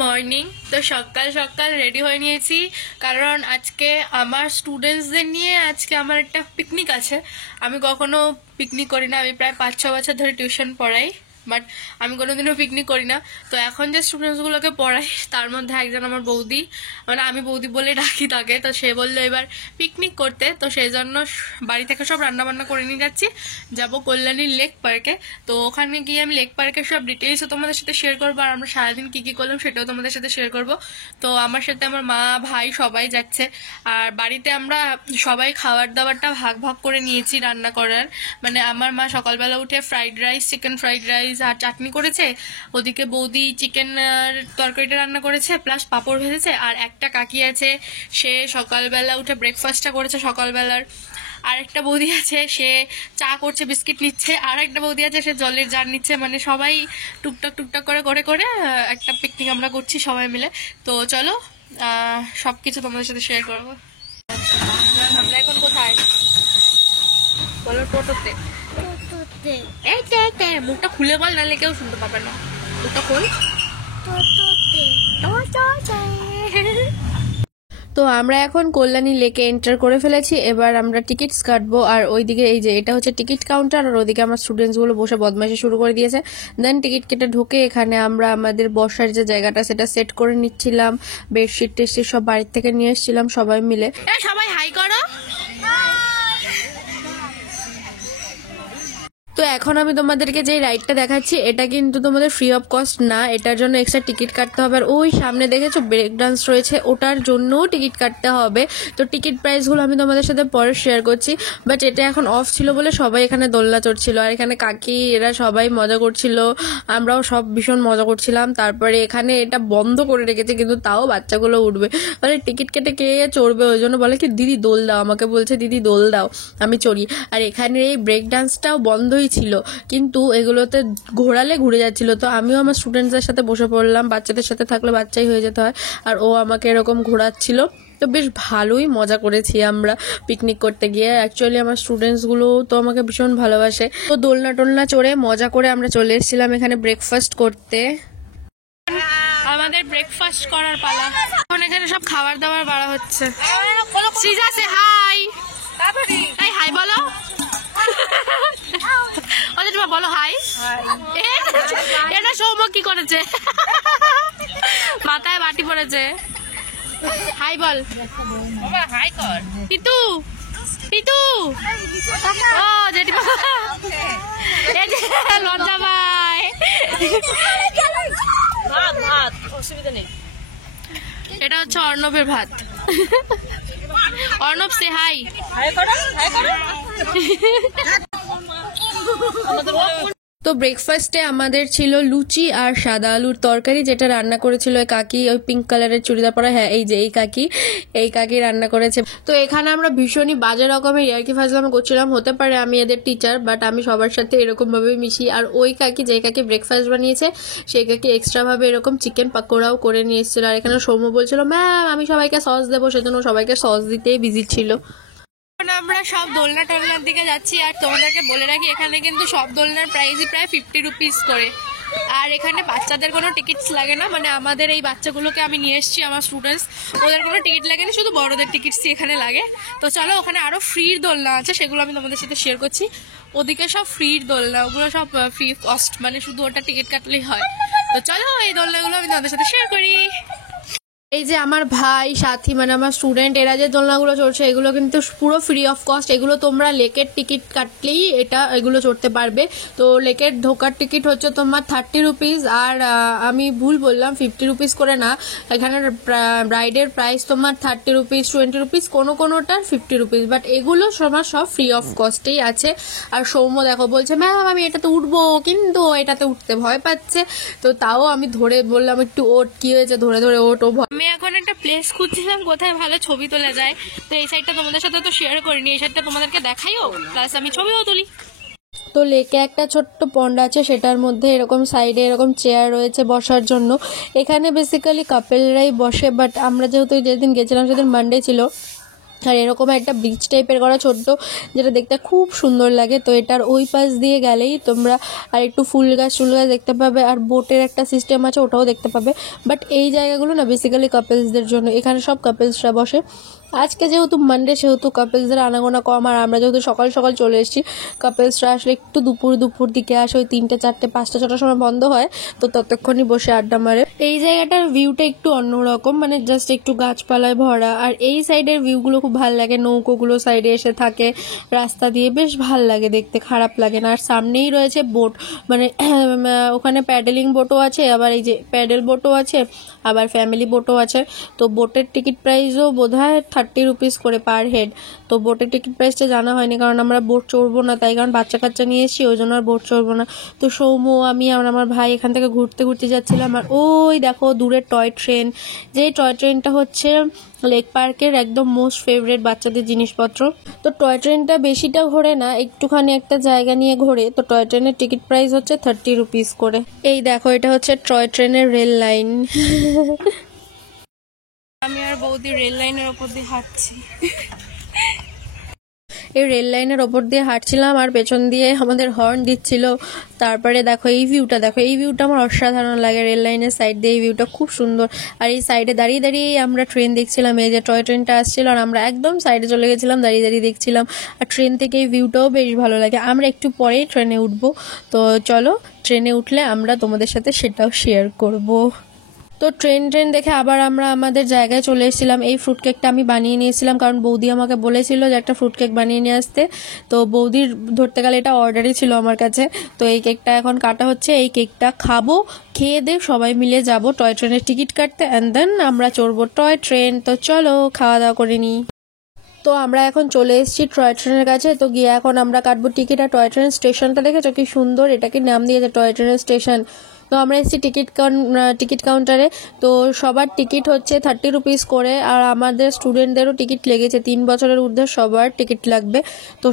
Morning. তো সকাল সকাল রেডি হয়ে নিয়েছি, কারণ আজকে আমার স্টুডেন্টসদের নিয়ে আজকে আমার একটা পিকনিক আছে। আমি কখনো পিকনিক করি না, আমি প্রায় 5-6 বছর ধরে টিউশন পড়াই, বাট আমি কোনোদিনও পিকনিক করি না। তো এখন যে স্টুডেন্টসগুলোকে পড়াই তার মধ্যে একজন আমার বৌদি, মানে আমি বৌদি বলে ডাকি তাকে। তো সে বললো এবার পিকনিক করতে, তো সেই জন্য বাড়ি থেকে সব রান্নাবান্না করে নিয়ে যাচ্ছি, যাব কল্যাণীর লেক পার্কে। তো ওখানে গিয়ে আমি লেক পার্কের সব ডিটেলসও তোমাদের সাথে শেয়ার করবো, আর আমরা সারাদিন কী কী করলাম সেটাও তোমাদের সাথে শেয়ার করবো। তো আমার সাথে আমার মা, ভাই সবাই যাচ্ছে। আর বাড়িতে আমরা সবাই খাবার দাবারটা ভাগ ভাগ করে নিয়েছি রান্না করার। মানে আমার মা সকালবেলা উঠে fried rice, chicken fried rice আর চাটনি করেছে, ওদিকে বৌদি চিকেন তরকারিটা রান্না করেছে প্লাস পাঁপড় ভেজেছে, আর একটা কাকি আছে সে সকালবেলা উঠে ব্রেকফাস্টটা করেছে সকালবেলার। আর একটা বৌদি আছে সে চা করছে, বিস্কিট নিচ্ছে। আর একটা বৌদি আছে সে জলের জার নিচ্ছে। মানে সবাই টুকটাক টুকটাক করে করে করে একটা পিকনিক আমরা করছি সবাই মিলে। তো চলো সবকিছু তোমাদের সাথে শেয়ার করবো। আমরা এখন কোথায় বলো? টোটোতে। মুখটা খুলে বল, নাহলে কেউ শুনতে পাবে না। মুখটা খোল। তো আমরা এখন কল্যাণী লেকে এন্টার করে ফেলেছি। এবার আমরা টিকিটস কাটবো, আর ওইদিকে এই যে এটা হচ্ছে টিকিট কাউন্টার, আর ওইদিকে আমার স্টুডেন্টসগুলো বসে বদমাইশি শুরু করে দিয়েছে। দেন টিকিট কেটে ঢুকে এখানে আমরা আমাদের বসার যে জায়গাটা সেটা সেট করে নিচ্ছিলাম। বেডশিট টেডশিট সব বাড়ির থেকে নিয়ে এসেছিলাম সবাই মিলে। সবাই হাই করো। তো এখন আমি তোমাদেরকে যে রাইডটা দেখাচ্ছি এটা কিন্তু তোমাদের ফ্রি অফ কস্ট না, এটার জন্য এক্সট্রা টিকিট কাটতে হবে। আর ওই সামনে দেখেছো ব্রেক ডান্স রয়েছে, ওটার জন্যও টিকিট কাটতে হবে। তো টিকিট প্রাইসগুলো আমি তোমাদের সাথে পরে শেয়ার করছি, বাট এটা এখন অফ ছিল বলে সবাই এখানে দোলনা চড়ছিল। আর এখানে কাকি এরা সবাই মজা করছিল, আমরাও সব ভীষণ মজা করছিলাম। তারপরে এখানে এটা বন্ধ করে রেখেছে, কিন্তু তাও বাচ্চাগুলো উঠবে, মানে টিকিট কেটে কে চড়বে, ওই জন্য বলে কি দিদি দোল দাও, আমাকে বলছে দিদি দোল দাও, আমি চড়ি। আর এখানে এই ব্রেক ডান্সটাও বন্ধই ছিল, কিন্তু এগুলোতে ঘোরালে ঘুরে যাচ্ছিল। তো আমিও আমার স্টুডেন্টসদের সাথে বসে পড়লাম, বাচ্চাদের সাথে থাকলে বাচ্চাই হয়ে যেতে হয়, আর ও আমাকে এরকম ঘোরাচ্ছিল। তো বেশ ভালোই মজা করেছি আমরা পিকনিক করতে গিয়ে। অ্যাকচুয়ালি আমার স্টুডেন্টসগুলো তো আমাকে ভীষণ ভালোবাসে। তো দোলনা টোলনা চড়ে মজা করে আমরা চলে এসেছিলাম এখানে ব্রেকফাস্ট করতে। আমাদের ব্রেকফাস্ট করার পালা। এখন এখানে সব খাবার দাবার বাড়া হচ্ছে। সিজা সে হাই, হাই বলো। তোমার বলো হাই। এটা সৌম্য কি করেছে, মাথায় বাটি পড়েছে। হাই বল, হাই কর। পিতু পিতু, ও জেঠিমা লজ্জা পায়। অসুবিধা নেই, এটা হচ্ছে অর্ণবের ভাত। অর্ণব সে হাই। তো ব্রেকফাস্টে আমাদের ছিল লুচি আর সাদা আলুর তরকারি, যেটা রান্না করেছিল ওই কাকি, ওই পিঙ্ক কালারের চুড়িদার পরা, হ্যাঁ এই যে এই কাকি রান্না করেছে। তো এখানে আমরা ভীষণই বাজে রকমের ইয়ার্কি ফাজলামো করছিলাম। হতে পারে আমি এদের টিচার, বাট আমি সবার সাথে এরকম ভাবে মিশি। আর ওই কাকি, যে কাকি ব্রেকফাস্ট বানিয়েছে, সেই কাকি এক্সট্রা ভাবে এরকম চিকেন পাকোড়াও করে নিয়ে এসেছিল। আর এখানে সৌম্য বলছিল ম্যাম আমি সবাইকে সস দেবো, সেজন্য সবাইকে সস দিতেই বিজি ছিল। আমরা সব দোলনা টোলনার দিকে যাচ্ছি, আর তোমাদেরকে বলে রাখি এখানে কিন্তু সব দোলনার প্রাইসই প্রায় 50 রুপিস করে। আর এখানে বাচ্চাদের কোনো টিকিটস লাগে না, মানে আমাদের এই বাচ্চাগুলোকে আমি নিয়ে এসেছি, আমার স্টুডেন্টস, ওদের কোনো টিকিট লাগে না, শুধু বড়দের টিকিটসই এখানে লাগে। তো চলো, ওখানে আরও ফ্রির দোলনা আছে, সেগুলো আমি তোমাদের সাথে শেয়ার করছি। ওদিকে সব ফ্রির দোলনা, ওগুলো সব ফ্রি কস্ট, মানে শুধু ওটা টিকিট কাটলেই হয়। তো চলো এই দোলনাগুলো আমি তোমাদের সাথে শেয়ার করি। এই যে আমার ভাই সাথী, মানে আমার স্টুডেন্ট, এরা যে দোলনাগুলো চড়ছে এগুলো কিন্তু পুরো ফ্রি অফ কস্ট। এগুলো তোমরা লেকের টিকিট কাটলেই এগুলো চড়তে পারবে। তো লেকের ঢোকার টিকিট হচ্ছে তোমার 30 রুপিস, আর আমি ভুল বললাম, 50 রুপিস করে না। এখানে রাইডের প্রাইস তোমার 30 রুপিস, 20 রুপিস, কোনোটার 50 রুপিস, বাট এগুলো তোমার সব ফ্রি অফ কস্টেই আছে। আর সৌম্য দেখো বলছে ম্যাম আমি এটাতে উঠবো, কিন্তু এটাতে উঠতে ভয় পাচ্ছে। তো তাও আমি ধরে বললাম একটু ওঠ, কি হয়েছে, ধরে ধরে ওঠ। আমি এখন একটা প্লেস খুঁজছিলাম কোথায় ভালো ছবি তোলা যায়। তো এই সাইডটা তোমাদের সাথে তো শেয়ার করিনি, এই সাইডটা তোমাদেরকে দেখাইও, প্লাস আমি ছবিও তুলি। তো লেকে একটা ছোট্ট পন্ড আছে, সেটার মধ্যে এরকম সাইডে এরকম চেয়ার রয়েছে বসার জন্য। এখানে বেসিক্যালি কাপেলরাই বসে, বাট আমরা যেহেতু যেদিন গেছিলাম সেদিন মানডে ছিল, আর এরকম একটা ব্রিজ টাইপের করা ছোট্ট, যেটা দেখতে খুব সুন্দর লাগে। তো এটার ওই পাশ দিয়ে গেলেই তোমরা আর একটু ফুল গাছ দেখতে পাবে, আর বোটের একটা সিস্টেম আছে ওটাও দেখতে পাবে। বাট এই জায়গাগুলো না বেসিক্যালি কাপলসদের জন্য, এখানে সব কাপলসরা বসে। আজকে যেহেতু মানডে সেহেতু কাপলসদের আনাগোনা কম, আর আমরা যেহেতু সকাল সকাল চলে এসেছি, কাপলসরা আসলে একটু দুপুর দিকে আসে, ওই 3টে 4টে 5টা 6টার সময় বন্ধ হয়, তো ততক্ষণই বসে আড্ডা মারে। এই জায়গাটার ভিউটা একটু অন্যরকম, মানে জাস্ট একটু গাছপালায় ভরা, আর এই সাইডের ভিউগুলো খুব ভালো লাগে, নৌকোগুলো সাইডে এসে থাকে রাস্তা দিয়ে, বেশ ভাল লাগে দেখতে, খারাপ লাগে না। আর সামনেই রয়েছে বোট, মানে ওখানে প্যাডেলিং বোটও আছে, আবার এই যে প্যাডেল বোটও আছে, আবার ফ্যামিলি বোটও আছে। তো বোটের টিকিট প্রাইসও বোধহয় 30 রুপিস করে পার হেড। তো বোটের টিকিট প্রাইসটা জানা হয়নি, কারণ আমরা বোট চড়বো না, তাই, কারণ বাচ্চা কাচ্চা নিয়ে এসেছি, ওই জন্য আর বোট চড়বো না। তো সৌম্য, আমি আর আমার ভাই এখান থেকে ঘুরতে যাচ্ছিলাম, আর ওই দেখো দূরের টয় ট্রেন, যে টয় ট্রেনটা হচ্ছে লেক পার্কের একদম মোস্ট ফেভারিট বাচ্চাদের জিনিসপত্র। তো টয় ট্রেনটা বেশিটা ঘোরে না, একটুখানি একটা জায়গা নিয়ে ঘোরে। তো টয় ট্রেনের টিকিট প্রাইস হচ্ছে 30 রুপিস করে। এই দেখো, এটা হচ্ছে টয় ট্রেনের রেল লাইন। আমি আর বৌদি রেল লাইনের ওপর দিয়ে হাঁটছি। এই রেল লাইনের ওপর দিয়ে হাঁটছিলাম, আর পেছন দিয়ে আমাদের হর্ন দিচ্ছিল। তারপরে দেখো এই ভিউটা, দেখো এই ভিউটা আমার অসাধারণ লাগে, রেল লাইনের সাইড দিয়ে এই ভিউটা খুব সুন্দর। আর এই সাইডে দাঁড়িয়ে দাঁড়িয়ে আমরা ট্রেন দেখছিলাম, এই যে টয় ট্রেনটা আসছিল, আর আমরা একদম সাইডে চলে গেছিলাম, দাঁড়িয়ে দাঁড়িয়ে দেখছিলাম। আর ট্রেন থেকে এই ভিউটাও বেশ ভালো লাগে। আমরা একটু পরেই ট্রেনে উঠবো, তো চলো ট্রেনে উঠলে আমরা তোমাদের সাথে সেটাও শেয়ার করবো। তো ট্রেন দেখে আবার আমরা আমাদের জায়গায় চলে এসেছিলাম। এই ফ্রুট কেকটা আমি বানিয়ে নিয়েছিলাম, কারণ বৌদি আমাকে বলেছিল যে একটা ফ্রুট কেক বানিয়ে নিয়ে আসতে। তো বৌদির ধরতে গেলে এটা অর্ডারই ছিল আমার কাছে। তো এই কেকটা এখন কাটা হচ্ছে, এই কেকটা খাবো, খেয়ে দিয়ে সবাই মিলে যাব টয় ট্রেনের টিকিট কাটতে, অ্যান্ড দেন আমরা চড়বো টয় ট্রেন। তো চলো খাওয়া দাওয়া করে নিই। তো আমরা এখন চলে এসেছি টয় ট্রেনের কাছে। তো গিয়ে এখন আমরা কাটবো টিকিট। আর টয় ট্রেনের স্টেশনটা দেখেছো কি সুন্দর, এটাকে নাম দিয়েছে টয় ট্রেনের স্টেশন। তো আমরা এসেছি টিকিট কাউন্টারে। তো সবার টিকিট হচ্ছে 30 রুপিস করে, আর আমাদের স্টুডেন্টদেরও টিকিট লেগেছে, 3 বছরের ঊর্ধ্বে সবার টিকিট লাগবে। তো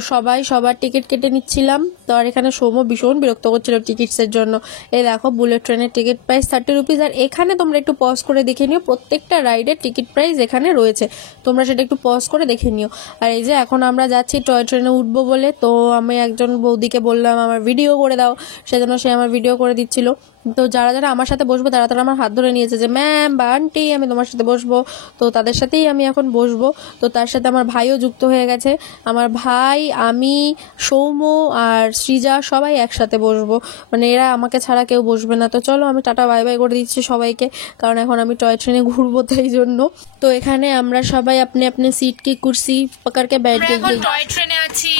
সবার টিকিট কেটে নিচ্ছিলাম। তো আর এখানে সৌম্য ভীষণ বিরক্ত করছিল টিকিটসের জন্য। এই দেখো বুলেট ট্রেনের টিকিট প্রাইস 30 রুপিস। আর এখানে তোমরা একটু পজ করে দেখে নিও, প্রত্যেকটা রাইডের টিকিট প্রাইস এখানে রয়েছে, তোমরা সেটা একটু পজ করে দেখে নিও। আর এই যে এখন আমরা যাচ্ছি টয় ট্রেনে উঠবো বলে। তো আমি একজন বৌদিকে বললাম আমার ভিডিও করে দাও, সেজন্য সে আমার ভিডিও করে দিচ্ছিল। তো যারা যারা আমার সাথে বসবো তারা আমার হাত ধরে নিয়েছে যে ম্যাম বা আন্টি আমি তোমার সাথে বসবো। তো তাদের সাথেই আমি এখন বসবো। তো তার সাথে আমার ভাইও যুক্ত হয়ে গেছে। আমার ভাই, আমি, সৌম্য আর সৃজা সবাই একসাথে বসবো, মানে এরা আমাকে ছাড়া কেউ বসবে না। তো চলো আমি টাটা বাই বাই করে দিচ্ছি সবাইকে, কারণ এখন আমি টয় ট্রেনে ঘুরবো তাই জন্য। তো এখানে আমরা সবাই আপনি আপনি সিট কি কুর্সি পকড় के बैठ गए। টয় ট্রেনে আছি,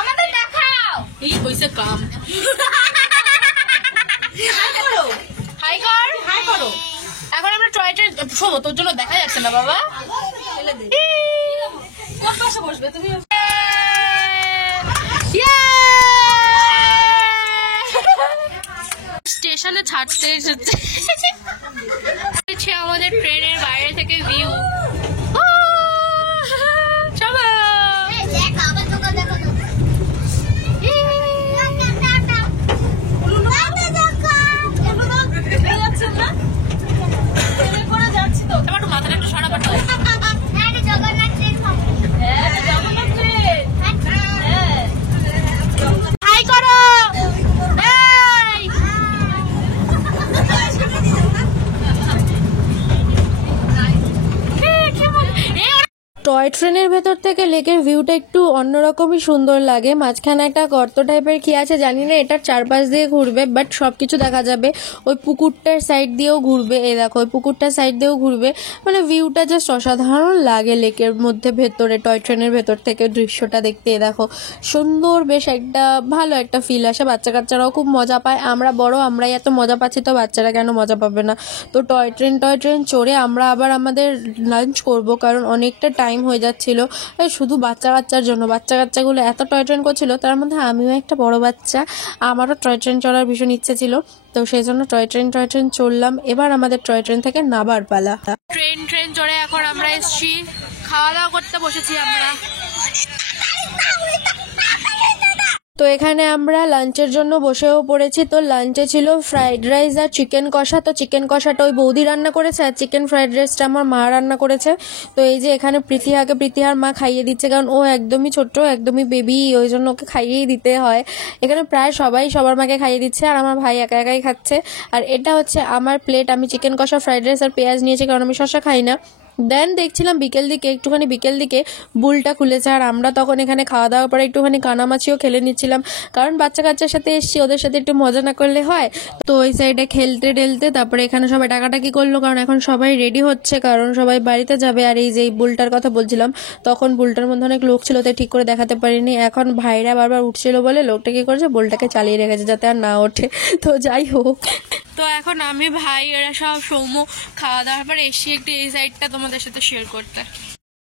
আমাদের দেখাও এই কইছে কাম। হাই করো। এখন আমরা টয় ট্রেন, শোনো তোর জন্য দেখা যাচ্ছে না বাবা, কত পাশে বসবে তুমি। স্টেশনে ছাড়তে এসেছে আমাদের ট্রেনের বাইরে থেকে ভিউ। টয় ট্রেনের ভেতর থেকে লেকের ভিউটা একটু অন্যরকমই সুন্দর লাগে। মাঝখানে একটা গর্ত টাইপের কি আছে জানি না, এটার চারপাশ দিয়ে ঘুরবে, বাট সবকিছু দেখা যাবে। ওই পুকুরটার সাইড দিয়েও ঘুরবে, এই দেখো ওই পুকুরটার সাইড দিয়েও ঘুরবে, মানে ভিউটা জাস্ট অসাধারণ লাগে লেকের মধ্যে ভেতরে টয় ট্রেনের ভেতর থেকে দৃশ্যটা দেখতে। দেখো সুন্দর, বেশ একটা ভালো একটা ফিল আসে, বাচ্চা কাচ্চারাও খুব মজা পায়। আমরা বড় আমরাই এত মজা পাচ্ছি, তো বাচ্চারা কেন মজা পাবে না। তো টয় ট্রেন চড়ে আমরা আবার আমাদের লাঞ্চ করব, কারণ অনেকটা টাইম হয়ে যাচ্ছিল শুধু বাচ্চা কাচ্চার জন্য। বাচ্চা কাচ্চাগুলো এত টয় ট্রেন করছিল, তার মধ্যে আমিও একটা বড় বাচ্চা, আমারও টয় ট্রেন চড়ার ভীষণ ইচ্ছে ছিল। তো সেই জন্য টয় ট্রেন চড়লাম। এবার আমাদের টয় ট্রেন থেকে নাবার পালা। ট্রেন চড়ে এখন আমরা এসছি, খাওয়া দাওয়া করতে বসেছি আমরা। তো এখানে আমরা লাঞ্চের জন্য বসেও পড়েছি। তো লাঞ্চে ছিল ফ্রাইড রাইস আর চিকেন কষা। তো চিকেন কষাটা ওই বৌদি রান্না করেছে আর চিকেন ফ্রাইড রাইসটা আমার মা রান্না করেছে। তো এই যে এখানে প্রীতিহার মা খাইয়ে দিচ্ছে, কারণ ও একদমই ছোট্ট, একদমই বেবি, ওই জন্য ওকে খাইয়েই দিতে হয়। এখানে প্রায় সবাই সবার মাকে খাইয়ে দিচ্ছে আর আমার ভাই একা একাই খাচ্ছে। আর এটা হচ্ছে আমার প্লেট, আমি চিকেন কষা, ফ্রাইড রাইস আর পেঁয়াজ নিয়েছি, কারণ আমি শসা খাই না। দেন দেখছিলাম একটুখানি বিকেল দিকে বুলটা খুলেছে আর আমরা তখন এখানে খাওয়া দাওয়ার পরে একটুখানি কানামাছিও খেলে নিচ্ছিলাম, কারণ বাচ্চা কাচ্চার সাথে এসছি, ওদের সাথে একটু মজা না করলে হয়। তো ওই সাইডে খেলতে টেলতে তারপরে এখানে সবাই ডাকাডাকি করলো, কারণ এখন সবাই রেডি হচ্ছে, কারণ সবাই বাড়িতে যাবে। আর এই যে এই বুলটার কথা বলছিলাম, তখন বুলটার মধ্যে অনেক লোক ছিল, তাই ঠিক করে দেখাতে পারিনি। এখন ভাইরা বারবার উঠছিল বলে লোকটা কি করেছে, বুলটাকে চালিয়ে রেখেছে যাতে আর না ওঠে। তো যাই হোক, তো এখন আমি ভাই এরা সব সৌম্য খাওয়া দাওয়ার পর এসছি একটু এই সাইডটা তোমাদের সাথে শেয়ার করতে।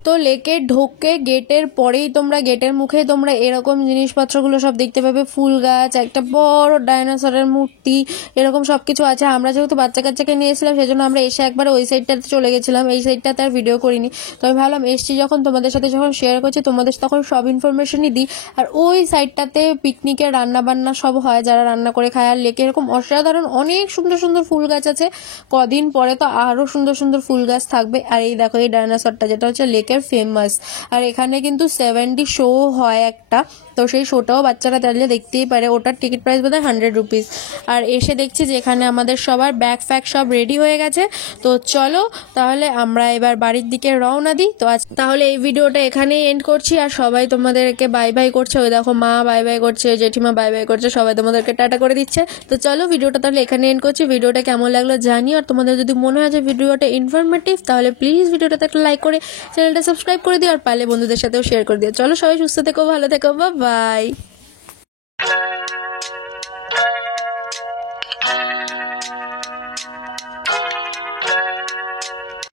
তো লেকে ঢোকে গেটের পরেই তোমরা, গেটের মুখে তোমরা এরকম জিনিসপত্রগুলো সব দেখতে পাবে, ফুল গাছ, একটা বড় ডাইনোসরের মূর্তি, এরকম সব কিছু আছে। আমরা যেহেতু বাচ্চা কাচ্চাকে নিয়েছিলাম সেজন্য আমরা এসে একবার ওই সাইডটাতে চলে গেছিলাম, এই সাইডটাতে আর ভিডিও করিনি। তো আমি ভাবলাম এসছি যখন, তোমাদের সাথে যখন শেয়ার করছি, তোমাদের তখন সব ইনফরমেশনই দিই। আর ওই সাইডটাতে পিকনিকের রান্না বান্না সব হয়, যারা রান্না করে খায়। আর লেকে এরকম অসাধারণ অনেক সুন্দর সুন্দর ফুল গাছ আছে, কদিন পরে তো আরো সুন্দর সুন্দর ফুল গাছ থাকবে। আর এই দেখো এই ডাইনোসরটা, যেটা হচ্ছে লেকের ফেমাস। আর এখানে কিন্তু 70 শো হয় একটা, তো সেই শোটাও বাচ্চারা চাইলে দেখতেই পারে। ওটার টিকিট প্রাইস বোধহয় 100 রুপিস। আর এসে দেখছি যে এখানে আমাদের সবার ব্যাগ ফ্যাগ সব রেডি হয়ে গেছে। তো চলো তাহলে আমরা এবার বাড়ির দিকে রওনা দিই। তো তাহলে এই ভিডিওটা এখানেই এন্ড করছি। আর সবাই তোমাদেরকে বাই বাই করছে, ওই দেখো মা বাই বাই করছে, জেঠিমা বাই বাই করছে, সবাই তোমাদেরকে টাটা করে দিচ্ছে। তো চলো ভিডিওটা তাহলে এখানে এন্ড করছি। ভিডিওটা কেমন লাগলো জানিও। আর তোমাদের যদি মনে হয় যে ভিডিওটা ইনফরমেটিভ, তাহলে প্লিজ ভিডিওটাতে একটা লাইক করে চ্যানেলটা সাবস্ক্রাইব করে দিও, আর পারলে বন্ধুদের সাথেও শেয়ার করে দিও। চলো সবাই সুস্থ থেকো, ভালো থেকো, বাই।